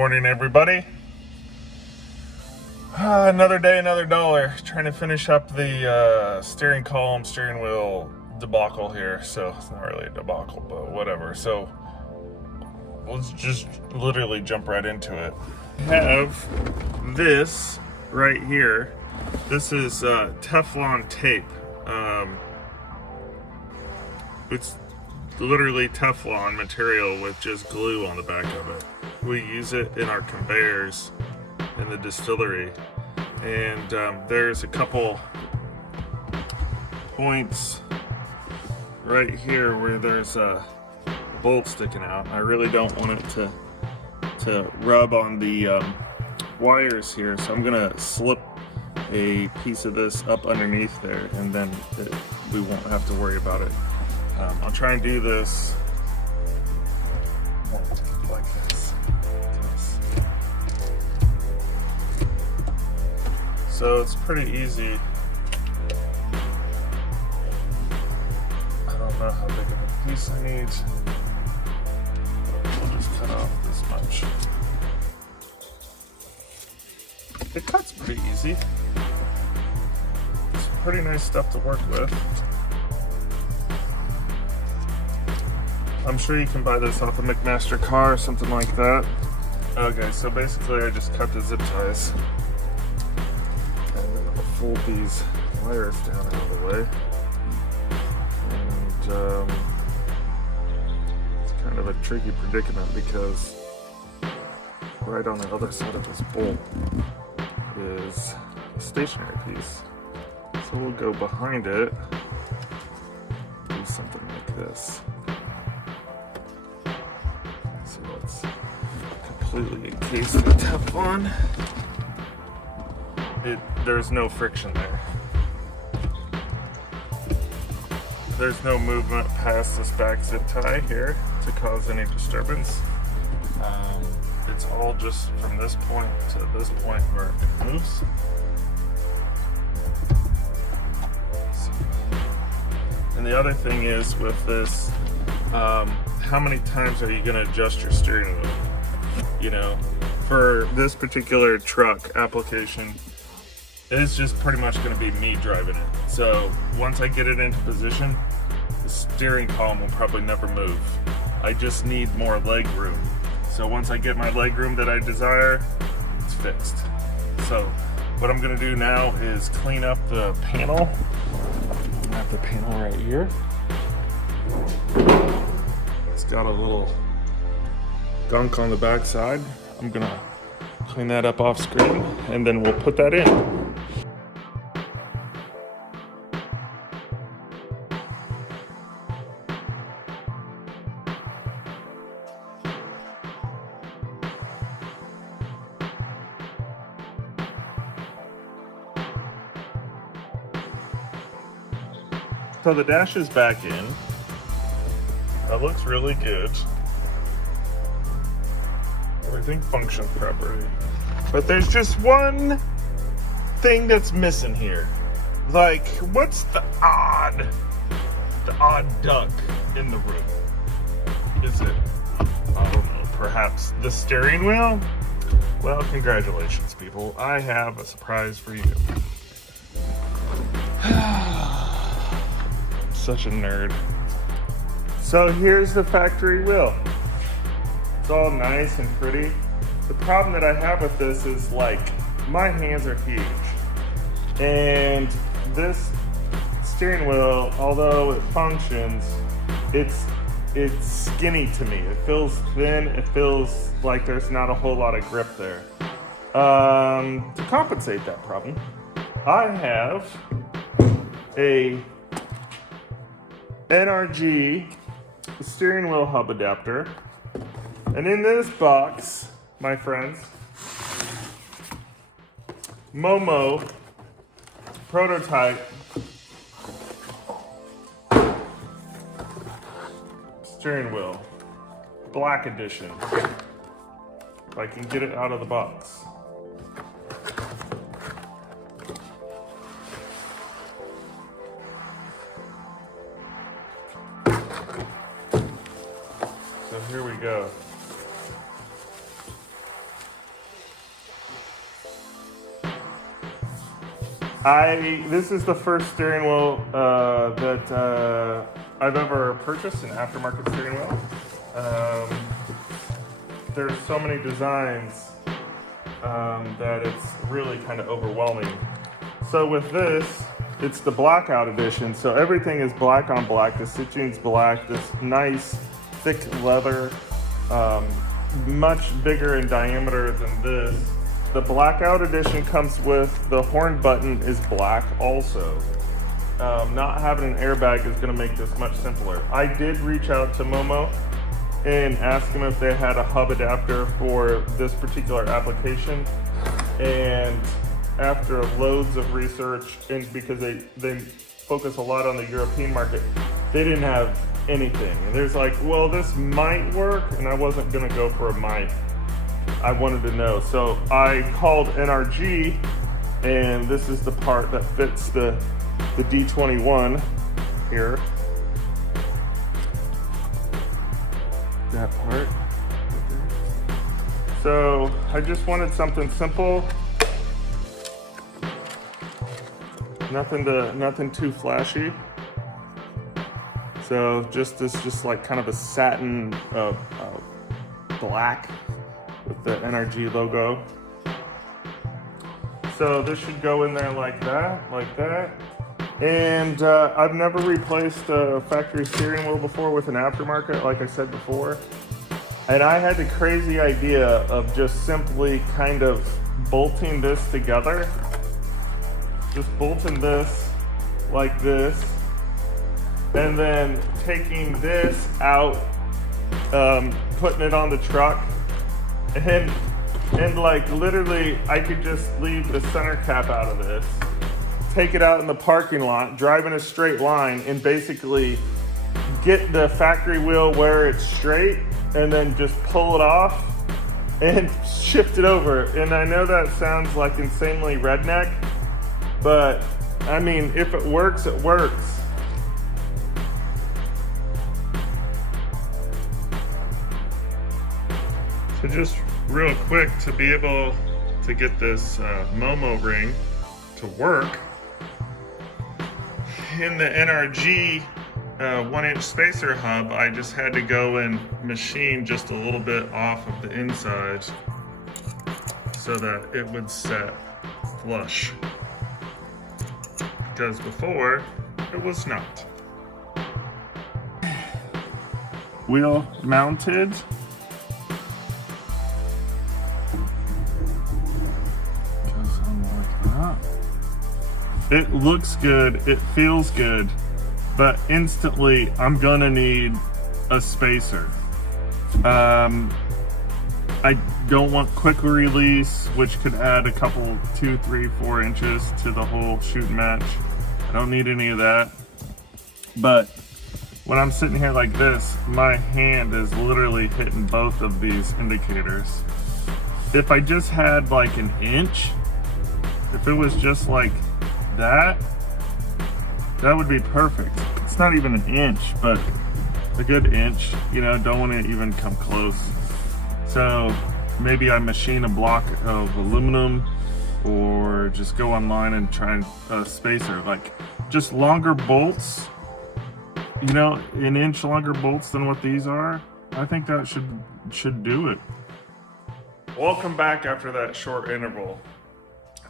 morning, everybody. Another day, another dollar. Trying to finish up the steering column, steering wheel debacle here. So it's not really a debacle, but whatever. So let's just literally jump right into it. I have this right here. This is Teflon tape. It's literally Teflon material with just glue on the back of it. We use it in our conveyors in the distillery, and there's a couple points right here where there's a bolt sticking out. I really don't want it to rub on the wires here, so I'm gonna slip a piece of this up underneath there, and then we won't have to worry about it. I'll try and do this like this. So it's pretty easy. I don't know how big of a piece I need. We'll just cut off this much. It cuts pretty easy. It's pretty nice stuff to work with. I'm sure you can buy this off a McMaster car or something like that. Okay, so basically I just cut the zip ties. And then I'll fold these wires down out of the way. And it's kind of a tricky predicament because right on the other side of this bolt is a stationary piece. So we'll go behind it, do something like this. So it's completely encased in Teflon. There's no friction there. There's no movement past this back zip tie here to cause any disturbance. It's all just from this point to this point where it moves. And the other thing is with this, how many times are you going to adjust your steering wheel? You know, for this particular truck application, it's just pretty much going to be me driving it. So once I get it into position, the steering column will probably never move. I just need more leg room. So once I get my leg room that I desire, it's fixed. So what I'm going to do now is clean up the panel. I have the panel right here. It's got a little gunk on the back side. I'm gonna clean that up off screen and then we'll put that in. So the dash is back in. That looks really good. Everything functions properly. But there's just one thing that's missing here. Like, what's the odd duck in the room? Is it, I don't know, perhaps the steering wheel? Well, congratulations, people. I have a surprise for you. Such a nerd. So here's the factory wheel. It's all nice and pretty. The problem that I have with this is, like, my hands are huge. And this steering wheel, although it functions, it's skinny to me. It feels thin. It feels like there's not a whole lot of grip there. To compensate that problem, I have a NRG steering wheel hub adapter, and in this box, my friends, Momo prototype steering wheel, black edition, if I can get it out of the box. So here we go. This is the first steering wheel that I've ever purchased, an aftermarket steering wheel. There's so many designs that it's really kind of overwhelming. So with this, it's the blackout edition. So everything is black on black. The stitching's black. This nice thick leather, much bigger in diameter than this. The blackout edition comes with the horn button is black also. Not having an airbag is going to make this much simpler. I did reach out to Momo and ask them if they had a hub adapter for this particular application. And after loads of research, and because they focus a lot on the European market, they didn't have anything. And there's like, well, this might work, and I wasn't going to go for a might. I wanted to know. So I called NRG, and this is the part that fits the D21 here. That part. So I just wanted something simple. Nothing too flashy. So just like kind of a satin black with the NRG logo. So this should go in there like that. And I've never replaced a factory steering wheel before with an aftermarket, like I said before. And I had the crazy idea of just simply kind of bolting this together. Just bolting this like this. And then taking this out, putting it on the truck. And like literally, I could just leave the center cap out of this, take it out in the parking lot, drive in a straight line, and basically get the factory wheel where it's straight, and then just pull it off and shift it over. And I know that sounds like insanely redneck, but I mean, if it works, it works. So just real quick, to be able to get this Momo ring to work, in the NRG 1-inch spacer hub, I just had to go and machine just a little bit off of the inside so that it would set flush, because before it was not. Wheel mounted. It looks good, it feels good, but instantly I'm gonna need a spacer. I don't want quick release, which could add a couple, 2, 3, 4 inches to the whole shoot match. I don't need any of that. But when I'm sitting here like this, my hand is literally hitting both of these indicators. If I just had like an inch, if it was just like that would be perfect. It's not even an inch, but a good inch, you know, don't want to even come close. So maybe I machine a block of aluminum, or just go online and try a spacer, like just longer bolts, you know, an inch longer bolts than what these are. I think that should do it. Welcome back after that short interval.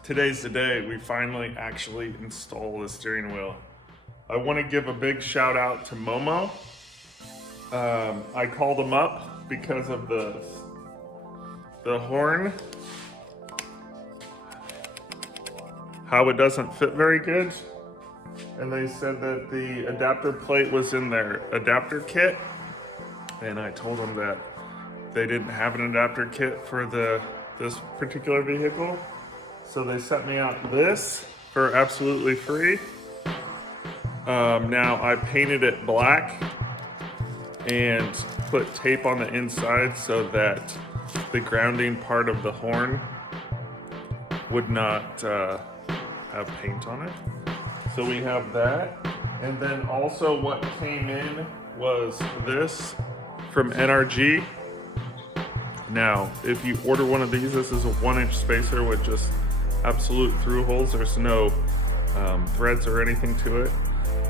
Today's the day we finally actually install the steering wheel. I want to give a big shout out to Momo. I called them up because of the horn, how it doesn't fit very good. And they said that the adapter plate was in their adapter kit. And I told them that they didn't have an adapter kit for this particular vehicle. So they sent me out this for absolutely free. Now I painted it black and put tape on the inside so that the grounding part of the horn would not have paint on it. So we have that. And then also what came in was this from NRG. Now, if you order one of these, this is a 1-inch spacer with just absolute through holes. There's no threads or anything to it.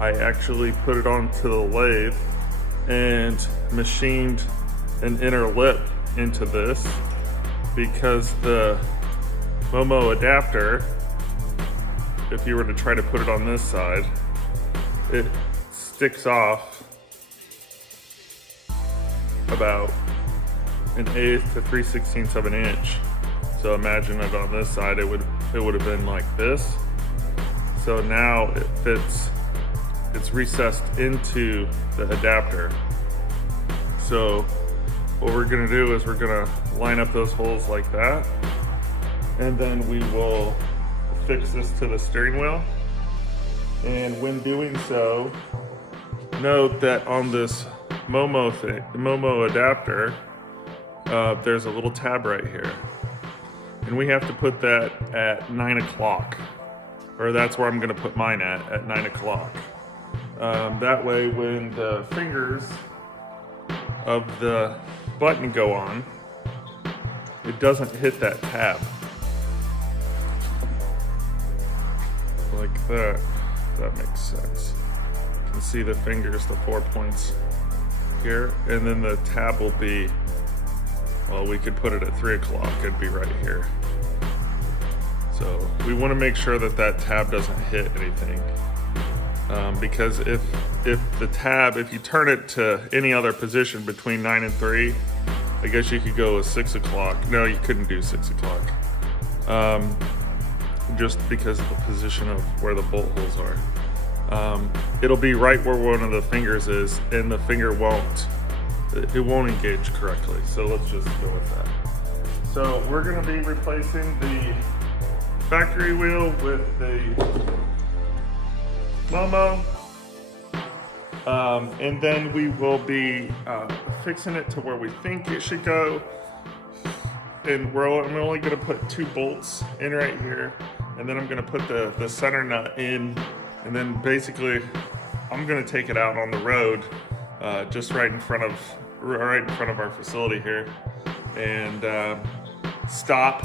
I actually put it onto the lathe and machined an inner lip into this because the Momo adapter, if you were to try to put it on this side, it sticks off about 1/8 to 3/16 of an inch. So imagine it on this side, it would have been like this. So now it fits, it's recessed into the adapter. So what we're gonna do is we're gonna line up those holes like that, and then we will fix this to the steering wheel. And when doing so, note that on this Momo adapter, there's a little tab right here. And we have to put that at 9 o'clock. Or that's where I'm gonna put mine at 9 o'clock. That way when the fingers of the button go on, it doesn't hit that tab. Like that, if that makes sense. You can see the fingers, the 4 points here, and then the tab will be, well, we could put it at 3 o'clock, it'd be right here. So we want to make sure that that tab doesn't hit anything. Because if the tab, if you turn it to any other position between 9 and 3, I guess you could go with 6 o'clock. No, you couldn't do 6 o'clock. Just because of the position of where the bolt holes are. It'll be right where one of the fingers is, and the finger won't engage correctly. So let's just go with that. So we're gonna be replacing the factory wheel with the Momo. And then we will be fixing it to where we think it should go. And I'm only gonna put 2 bolts in right here. And then I'm gonna put the center nut in. And then basically, I'm gonna take it out on the road, just right in front of our facility here. And stop,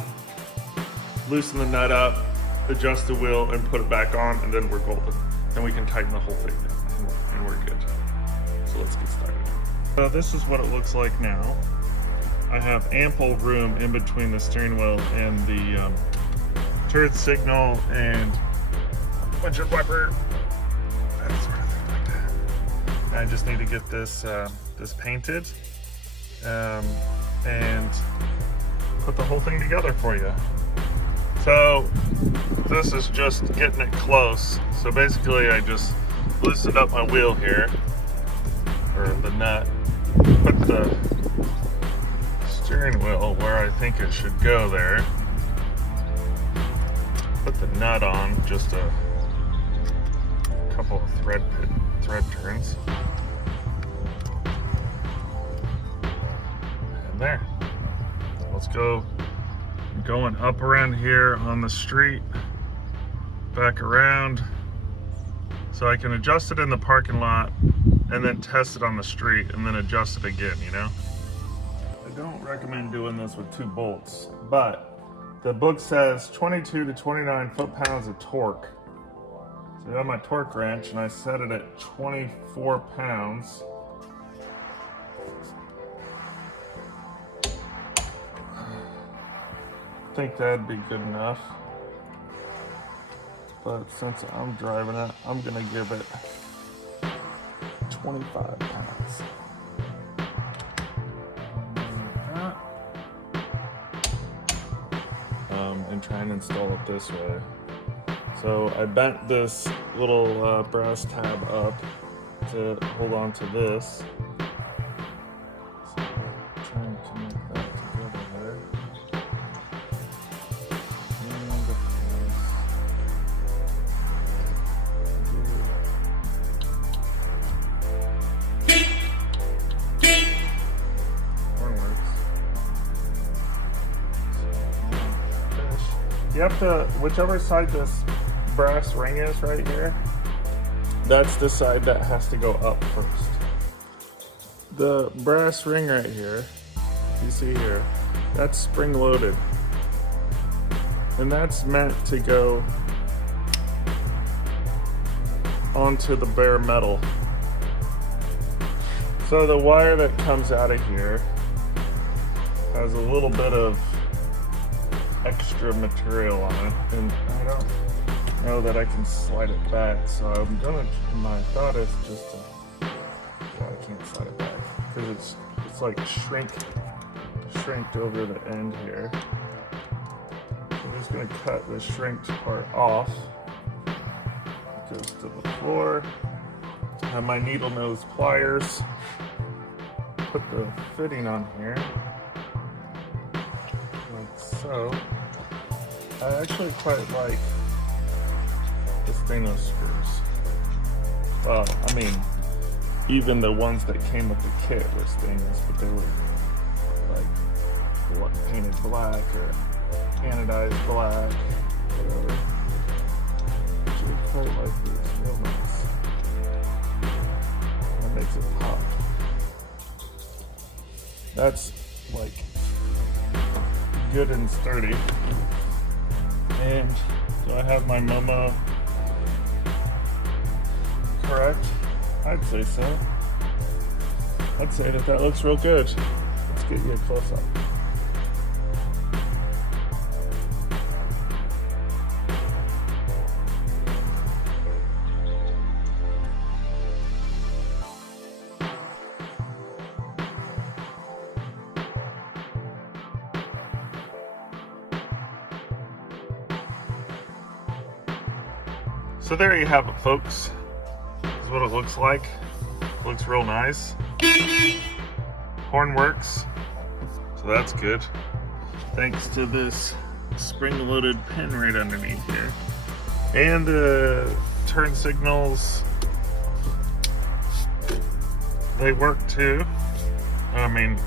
loosen the nut up, adjust the wheel, and put it back on, and then we're golden. Then we can tighten the whole thing down, and we're good. So let's get started. So this is what it looks like now. I have ample room in between the steering wheel and the turn signal and windshield wiper, that sort of thing like that. I just need to get this painted and put the whole thing together for you. So this is just getting it close. So basically I just loosened up my wheel here, or the nut, put the steering wheel where I think it should go there, put the nut on, just a couple of thread turns, and there. Let's go. I'm going up around here on the street, back around, so I can adjust it in the parking lot and then test it on the street and then adjust it again, you know? I don't recommend doing this with 2 bolts, but the book says 22 to 29 foot-pounds of torque. So I have my torque wrench and I set it at 24 pounds. I think that'd be good enough. But since I'm driving it, I'm gonna give it 25 pounds. And try and install it this way. So I bent this little brass tab up to hold on to this. So I'm trying to make that together there. You have to, whichever side this brass ring is right here, that's the side that has to go up first. The brass ring right here, you see here, that's spring loaded. And that's meant to go onto the bare metal. So the wire that comes out of here has a little bit of extra material on it, and I don't know that I can slide it back, so I'm gonna, my thought is just to, well, I can't slide it back because it's like shrinked over the end here. I'm just gonna cut the shrinked part off. It goes to the floor. I have my needle nose pliers. Put the fitting on here, like so. I actually quite like the stainless screws. Well, I mean, even the ones that came with the kit were stainless, but they were like what, painted black or anodized black, whatever. Actually quite like these, real nice. That makes it pop. That's like good and sturdy. And do I have my Momo correct? I'd say so. I'd say that looks real good. Let's get you a close up. So there you have it, folks. This is what it looks like. It looks real nice. Horn works, so that's good. Thanks to this spring-loaded pin right underneath here. And the turn signals, they work too. I mean,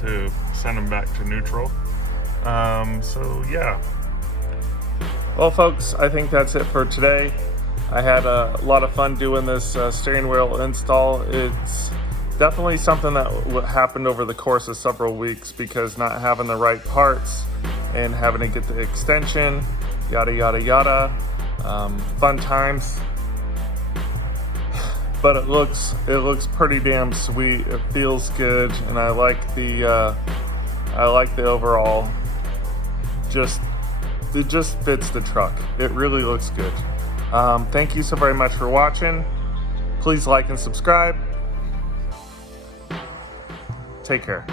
to send them back to neutral. So yeah. Well, folks, I think that's it for today. I had a lot of fun doing this steering wheel install. It's definitely something that happened over the course of several weeks because not having the right parts and having to get the extension, yada yada yada. Fun times, but it looks pretty damn sweet. It feels good, and I like the overall. It just fits the truck. It really looks good. Thank you so very much for watching. Please like and subscribe. Take care.